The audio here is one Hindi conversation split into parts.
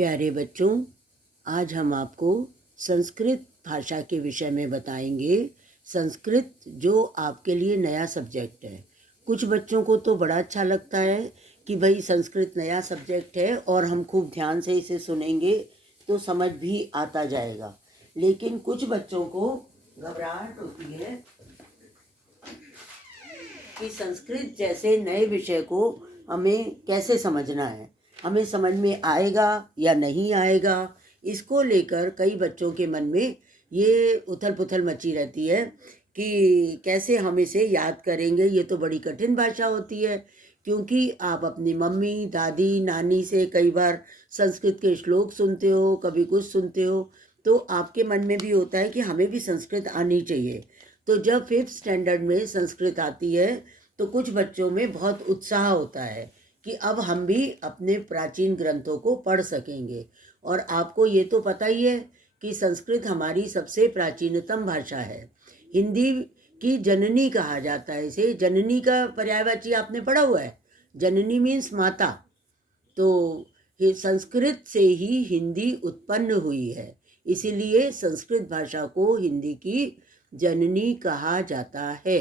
प्यारे बच्चों, आज हम आपको संस्कृत भाषा के विषय में बताएंगे। संस्कृत जो आपके लिए नया सब्जेक्ट है। कुछ बच्चों को तो बड़ा अच्छा लगता है कि भाई संस्कृत नया सब्जेक्ट है और हम खूब ध्यान से इसे सुनेंगे तो समझ भी आता जाएगा। लेकिन कुछ बच्चों को घबराहट होती है कि संस्कृत जैसे नए विषय को हमें कैसे समझना है, हमें समझ में आएगा या नहीं आएगा। इसको लेकर कई बच्चों के मन में ये उथल पुथल मची रहती है कि कैसे हम इसे याद करेंगे। ये तो बड़ी कठिन भाषा होती है, क्योंकि आप अपनी मम्मी, दादी, नानी से कई बार संस्कृत के श्लोक सुनते हो, कभी कुछ सुनते हो, तो आपके मन में भी होता है कि हमें भी संस्कृत आनी चाहिए। तो जब 5th स्टैंडर्ड में संस्कृत आती है तो कुछ बच्चों में बहुत उत्साह होता है कि अब हम भी अपने प्राचीन ग्रंथों को पढ़ सकेंगे। और आपको ये तो पता ही है कि संस्कृत हमारी सबसे प्राचीनतम भाषा है। हिंदी की जननी कहा जाता है इसे। जननी का पर्यायवाची आपने पढ़ा हुआ है। जननी मीन्स माता। तो ये संस्कृत से ही हिंदी उत्पन्न हुई है, इसीलिए संस्कृत भाषा को हिंदी की जननी कहा जाता है।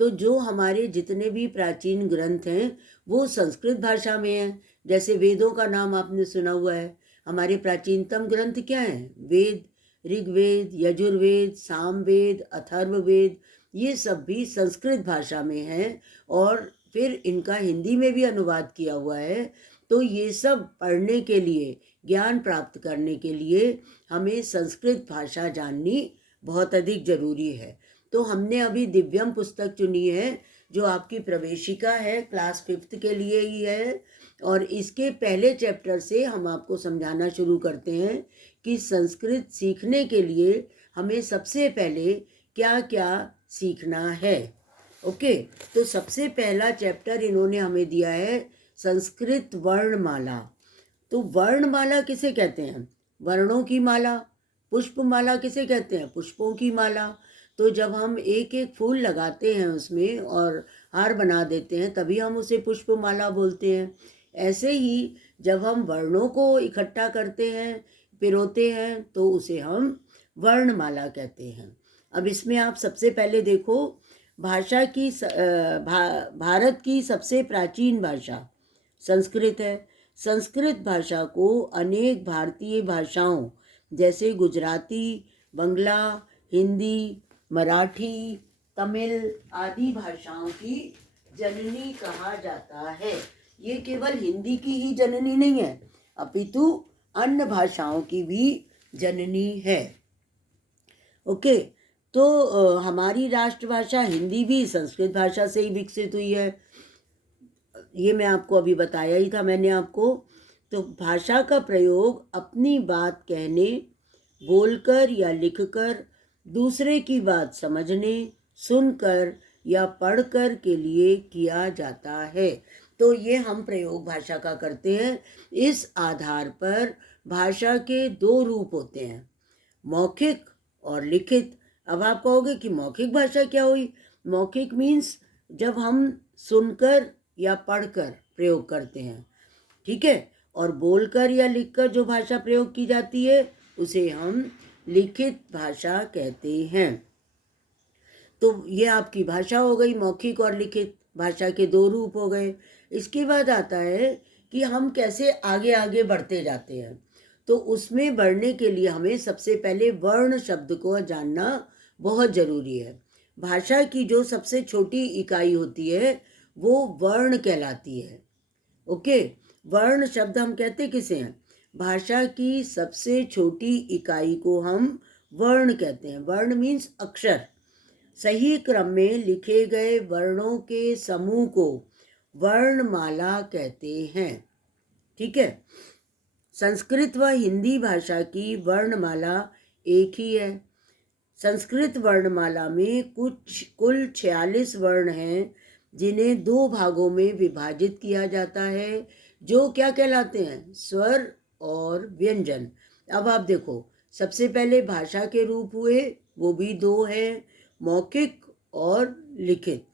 तो जो हमारे जितने भी प्राचीन ग्रंथ हैं वो संस्कृत भाषा में हैं। जैसे वेदों का नाम आपने सुना हुआ है। हमारे प्राचीनतम ग्रंथ क्या हैं? वेद, ऋग्वेद, यजुर्वेद, सामवेद, अथर्ववेद, ये सब भी संस्कृत भाषा में हैं और फिर इनका हिंदी में भी अनुवाद किया हुआ है। तो ये सब पढ़ने के लिए, ज्ञान प्राप्त करने के लिए हमें संस्कृत भाषा जाननी बहुत अधिक जरूरी है। तो हमने अभी दिव्यम पुस्तक चुनी है जो आपकी प्रवेशिका है, क्लास 5th के लिए ही है। और इसके पहले चैप्टर से हम आपको समझाना शुरू करते हैं कि संस्कृत सीखने के लिए हमें सबसे पहले क्या क्या सीखना है। ओके, तो सबसे पहला चैप्टर इन्होंने हमें दिया है संस्कृत वर्णमाला। तो वर्णमाला किसे कहते हैं? वर्णों की माला। पुष्पमाला किसे कहते हैं? पुष्पों की माला। तो जब हम एक एक फूल लगाते हैं उसमें और हार बना देते हैं तभी हम उसे पुष्पमाला बोलते हैं। ऐसे ही जब हम वर्णों को इकट्ठा करते हैं, पिरोते हैं, तो उसे हम वर्णमाला कहते हैं। अब इसमें आप सबसे पहले देखो, भाषा की भारत की सबसे प्राचीन भाषा संस्कृत है। संस्कृत भाषा को अनेक भारतीय भाषाओं जैसे गुजराती, बंगला, हिंदी, मराठी, तमिल आदि भाषाओं की जननी कहा जाता है। ये केवल हिंदी की ही जननी नहीं है, अपितु अन्य भाषाओं की भी जननी है। ओके, तो हमारी राष्ट्रभाषा हिंदी भी संस्कृत भाषा से ही विकसित हुई है। ये मैं आपको अभी बताया ही था मैंने आपको। तो भाषा का प्रयोग अपनी बात कहने, बोलकर या लिखकर, दूसरे की बात समझने, सुनकर या पढ़कर के लिए किया जाता है। तो ये हम प्रयोग भाषा का करते हैं। इस आधार पर भाषा के 2 रूप होते हैं, मौखिक और लिखित। अब आप कहोगे कि मौखिक भाषा क्या हुई? मौखिक मीन्स जब हम सुनकर या पढ़कर प्रयोग करते हैं, ठीक है। और बोलकर या लिखकर जो भाषा प्रयोग की जाती है उसे हम लिखित भाषा कहते हैं। तो ये आपकी भाषा हो गई, मौखिक और लिखित भाषा के 2 रूप हो गए। इसके बाद आता है कि हम कैसे आगे आगे बढ़ते जाते हैं। तो उसमें बढ़ने के लिए हमें सबसे पहले वर्ण शब्द को जानना बहुत ज़रूरी है। भाषा की जो सबसे छोटी इकाई होती है वो वर्ण कहलाती है। ओके, वर्ण शब्द हम कहते किसे हैं? भाषा की सबसे छोटी इकाई को हम वर्ण कहते हैं। वर्ण मीन्स अक्षर। सही क्रम में लिखे गए वर्णों के समूह को वर्णमाला कहते हैं, ठीक है। संस्कृत व हिंदी भाषा की वर्णमाला एक ही है। संस्कृत वर्णमाला में कुल 46 वर्ण हैं जिन्हें 2 भागों में विभाजित किया जाता है, जो क्या कहलाते हैं? स्वर और व्यंजन। अब आप देखो, सबसे पहले भाषा के रूप हुए, वो भी 2 हैं, मौखिक और लिखित।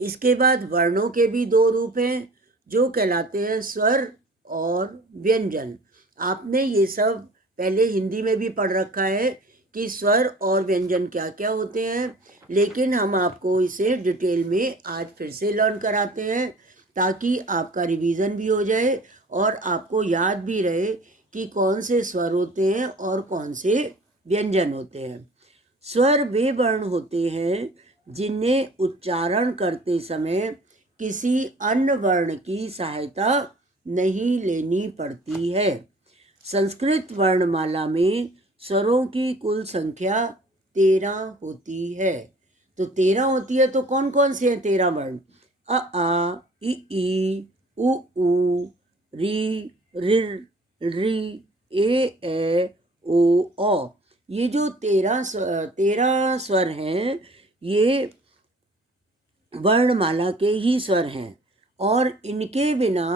इसके बाद वर्णों के भी 2 रूप हैं जो कहलाते हैं स्वर और व्यंजन। आपने ये सब पहले हिंदी में भी पढ़ रखा है कि स्वर और व्यंजन क्या क्या होते हैं, लेकिन हम आपको इसे डिटेल में आज फिर से लर्न कराते हैं ताकि आपका रिवीजन भी हो जाए और आपको याद भी रहे कि कौन से स्वर होते हैं और कौन से व्यंजन होते हैं। स्वर वे वर्ण होते हैं जिन्हें उच्चारण करते समय किसी अन्य वर्ण की सहायता नहीं लेनी पड़ती है। संस्कृत वर्णमाला में स्वरों की कुल संख्या 13 होती है। तो 13 होती है, तो कौन कौन से हैं 13 वर्ण? अ आ, ई, उ री, रिर, री, ए, ओ। ये जो 13 स्वर हैं, ये वर्णमाला के ही स्वर हैं और इनके बिना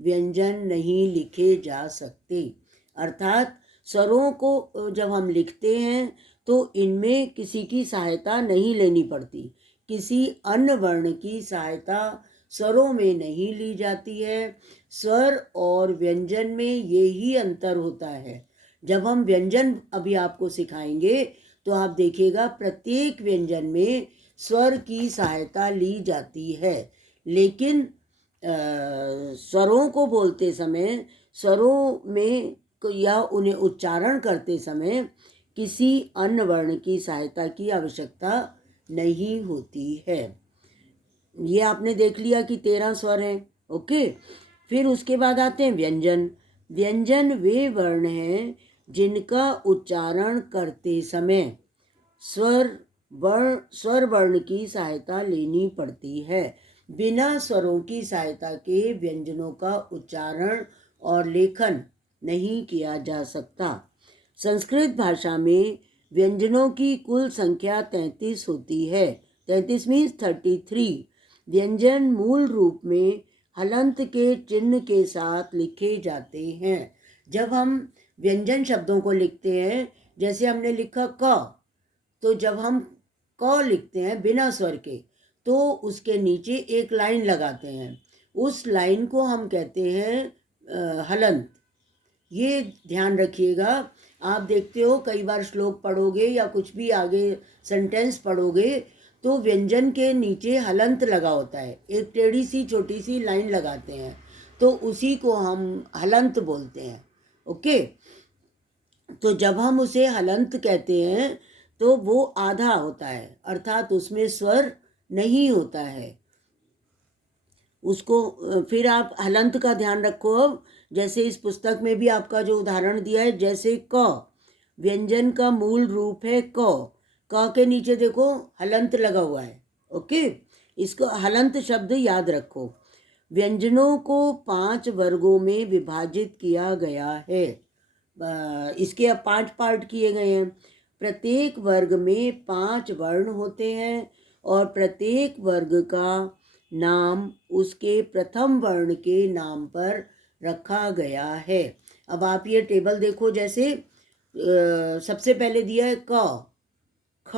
व्यंजन नहीं लिखे जा सकते। अर्थात स्वरों को जब हम लिखते हैं तो इनमें किसी की सहायता नहीं लेनी पड़ती, किसी अन्य वर्ण की सहायता स्वरों में नहीं ली जाती है। स्वर और व्यंजन में ये ही अंतर होता है। जब हम व्यंजन अभी आपको सिखाएंगे तो आप देखिएगा प्रत्येक व्यंजन में स्वर की सहायता ली जाती है, लेकिन स्वरों को बोलते समय स्वरों में या उन्हें उच्चारण करते समय किसी अन्य वर्ण की सहायता की आवश्यकता नहीं होती है। ये आपने देख लिया कि 13 स्वर हैं। ओके, फिर उसके बाद आते हैं व्यंजन। व्यंजन वे वर्ण हैं जिनका उच्चारण करते समय स्वर वर्ण की सहायता लेनी पड़ती है। बिना स्वरों की सहायता के व्यंजनों का उच्चारण और लेखन नहीं किया जा सकता। संस्कृत भाषा में व्यंजनों की कुल संख्या 33 होती है। 33 मीन्स 33। व्यंजन मूल रूप में हलंत के चिन्ह के साथ लिखे जाते हैं। जब हम व्यंजन शब्दों को लिखते हैं, जैसे हमने लिखा क, तो जब हम क लिखते हैं बिना स्वर के तो उसके नीचे एक लाइन लगाते हैं, उस लाइन को हम कहते हैं हलंत। ये ध्यान रखिएगा। आप देखते हो कई बार श्लोक पढ़ोगे या कुछ भी आगे सेंटेंस पढ़ोगे तो व्यंजन के नीचे हलंत लगा होता है, एक टेढ़ी सी छोटी सी लाइन लगाते हैं, तो उसी को हम हलंत बोलते हैं। ओके, तो जब हम उसे हलंत कहते हैं तो वो आधा होता है, अर्थात उसमें स्वर नहीं होता है। उसको फिर आप हलंत का ध्यान रखो। अब जैसे इस पुस्तक में भी आपका जो उदाहरण दिया है, जैसे क, व्यंजन का मूल रूप है क के नीचे देखो हलंत लगा हुआ है। ओके, इसको हलंत शब्द याद रखो। व्यंजनों को 5 वर्गों में विभाजित किया गया है। इसके अब 5 पार्ट किए गए हैं। प्रत्येक वर्ग में 5 वर्ण होते हैं और प्रत्येक वर्ग का नाम उसके प्रथम वर्ण के नाम पर रखा गया है। अब आप ये टेबल देखो, जैसे सबसे पहले दिया है क, ख,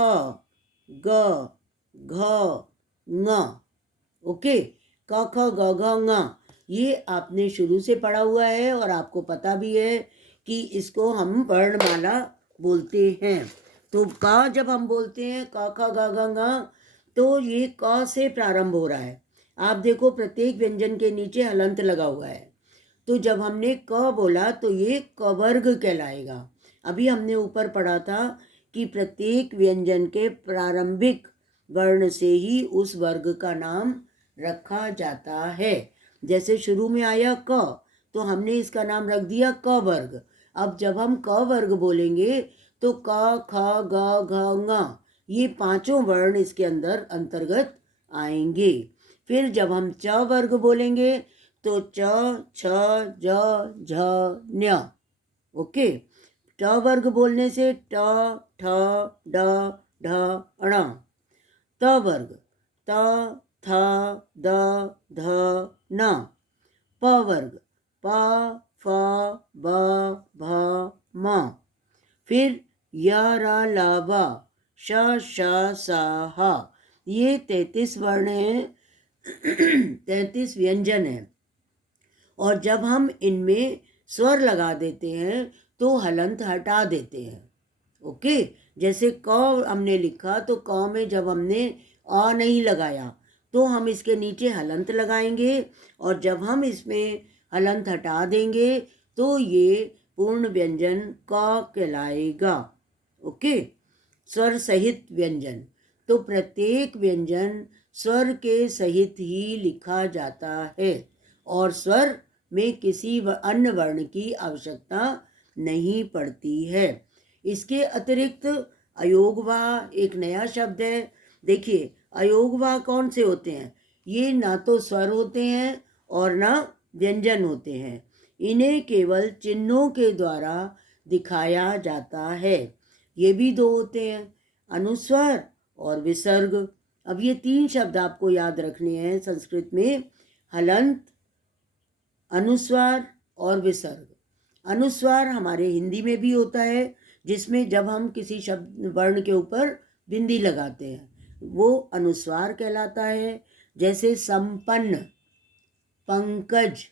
ग, घ, ङ। ओके, क ख ग घ ङ, ये आपने शुरू से पढ़ा हुआ है और आपको पता भी है कि इसको हम वर्णमाला बोलते हैं। तो क जब हम बोलते हैं क ख ग घ ङ, तो ये क से प्रारंभ हो रहा है। आप देखो प्रत्येक व्यंजन के नीचे हलंत लगा हुआ है, तो जब हमने क बोला तो ये कवर्ग कहलाएगा। अभी हमने ऊपर पढ़ा था कि प्रत्येक व्यंजन के प्रारंभिक वर्ण से ही उस वर्ग का नाम रखा जाता है। जैसे शुरू में आया क, तो हमने इसका नाम रख दिया क वर्ग। अब जब हम क वर्ग बोलेंगे तो क ख ग घ ङ, ये 5 वर्ण इसके अंतर्गत आएंगे। फिर जब हम च वर्ग बोलेंगे तो च, छ, ज, झ, ञ। ओके, ट वर्ग बोलने से ट, ठ, ड, ढ, ण। त वर्ग त, थ, द, ध, न। प वर्ग प, फ, ब, भ, म। फिर य, र, ल, व, श, श, स, ह। ये 33 वर्ण हैं, 33 व्यंजन हैं। और जब हम इनमें स्वर लगा देते हैं तो हलंत हटा देते हैं। ओके, जैसे क हमने लिखा तो क में जब हमने अ नहीं लगाया तो हम इसके नीचे हलंत लगाएंगे, और जब हम इसमें हलंत हटा देंगे तो ये पूर्ण व्यंजन क कहलाएगा। ओके, स्वर सहित व्यंजन, तो प्रत्येक व्यंजन स्वर के सहित ही लिखा जाता है और स्वर में किसी अन्य वर्ण की आवश्यकता नहीं पड़ती है। इसके अतिरिक्त अयोगवाह एक नया शब्द है। देखिए, अयोगवाह कौन से होते हैं? ये ना तो स्वर होते हैं और ना व्यंजन होते हैं। इन्हें केवल चिन्हों के द्वारा दिखाया जाता है। ये भी दो होते हैं, अनुस्वार और विसर्ग। अब ये तीन शब्द आपको याद रखने हैं संस्कृत में, हलंत, अनुस्वार और विसर्ग। अनुस्वार हमारे हिंदी में भी होता है, जिसमें जब हम किसी शब्द वर्ण के ऊपर बिंदी लगाते हैं वो अनुस्वार कहलाता है। जैसे संपन्न, पंकज,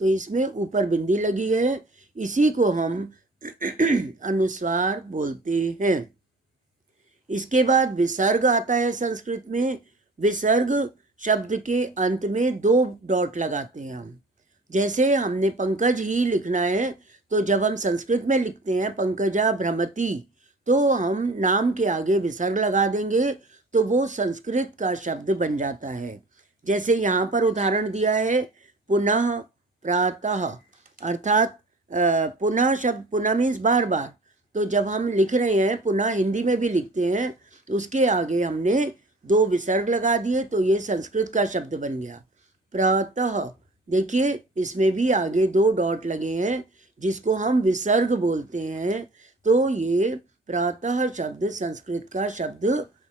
तो इसमें ऊपर बिंदी लगी है, इसी को हम अनुस्वार बोलते हैं। इसके बाद विसर्ग आता है संस्कृत में। विसर्ग शब्द के अंत में 2 डॉट लगाते हैं हम। जैसे हमने पंकज ही लिखना है तो जब हम संस्कृत में लिखते हैं पंकजा भ्रमति, तो हम नाम के आगे विसर्ग लगा देंगे तो वो संस्कृत का शब्द बन जाता है। जैसे यहाँ पर उदाहरण दिया है, पुनः प्रातः, अर्थात पुनः शब्द, पुनः मीन्स बार बार, तो जब हम लिख रहे हैं पुनः हिंदी में भी लिखते हैं तो उसके आगे हमने 2 विसर्ग लगा दिए तो ये संस्कृत का शब्द बन गया। प्रातः, देखिए इसमें भी आगे 2 डॉट लगे हैं जिसको हम विसर्ग बोलते हैं, तो ये प्रातः शब्द संस्कृत का शब्द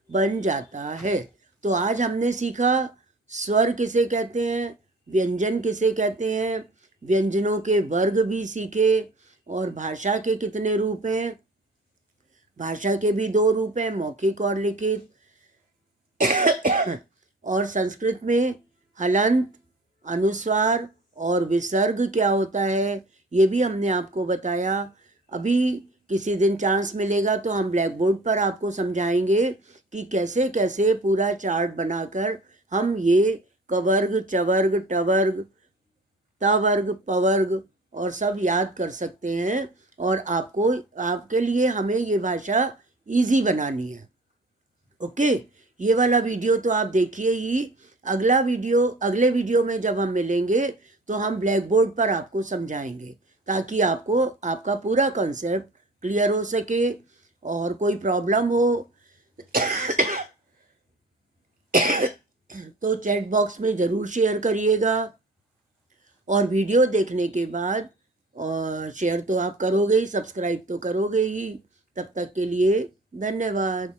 बन जाता है। तो आज हमने सीखा स्वर किसे कहते हैं, व्यंजन किसे कहते हैं, व्यंजनों के वर्ग भी सीखे, और भाषा के कितने रूप हैं। भाषा के भी 2 रूप हैं, मौखिक और लिखित। और संस्कृत में हलंत, अनुस्वार और विसर्ग क्या होता है ये भी हमने आपको बताया। अभी किसी दिन चांस मिलेगा तो हम ब्लैक बोर्ड पर आपको समझाएंगे कि कैसे कैसे पूरा चार्ट बनाकर हम ये कवर्ग, चवर्ग, टवर्ग, तवर्ग, पवर्ग और सब याद कर सकते हैं, और आपको, आपके लिए हमें ये भाषा इजी बनानी है। ओके, ये वाला वीडियो तो आप देखिए ही। अगले वीडियो में जब हम मिलेंगे तो हम ब्लैक बोर्ड पर आपको समझाएंगे ताकि आपको आपका पूरा कॉन्सेप्ट क्लियर हो सके। और कोई प्रॉब्लम हो तो चैट बॉक्स में ज़रूर शेयर करिएगा, और वीडियो देखने के बाद और शेयर तो आप करोगे ही, सब्सक्राइब तो करोगे ही। तब तक के लिए धन्यवाद।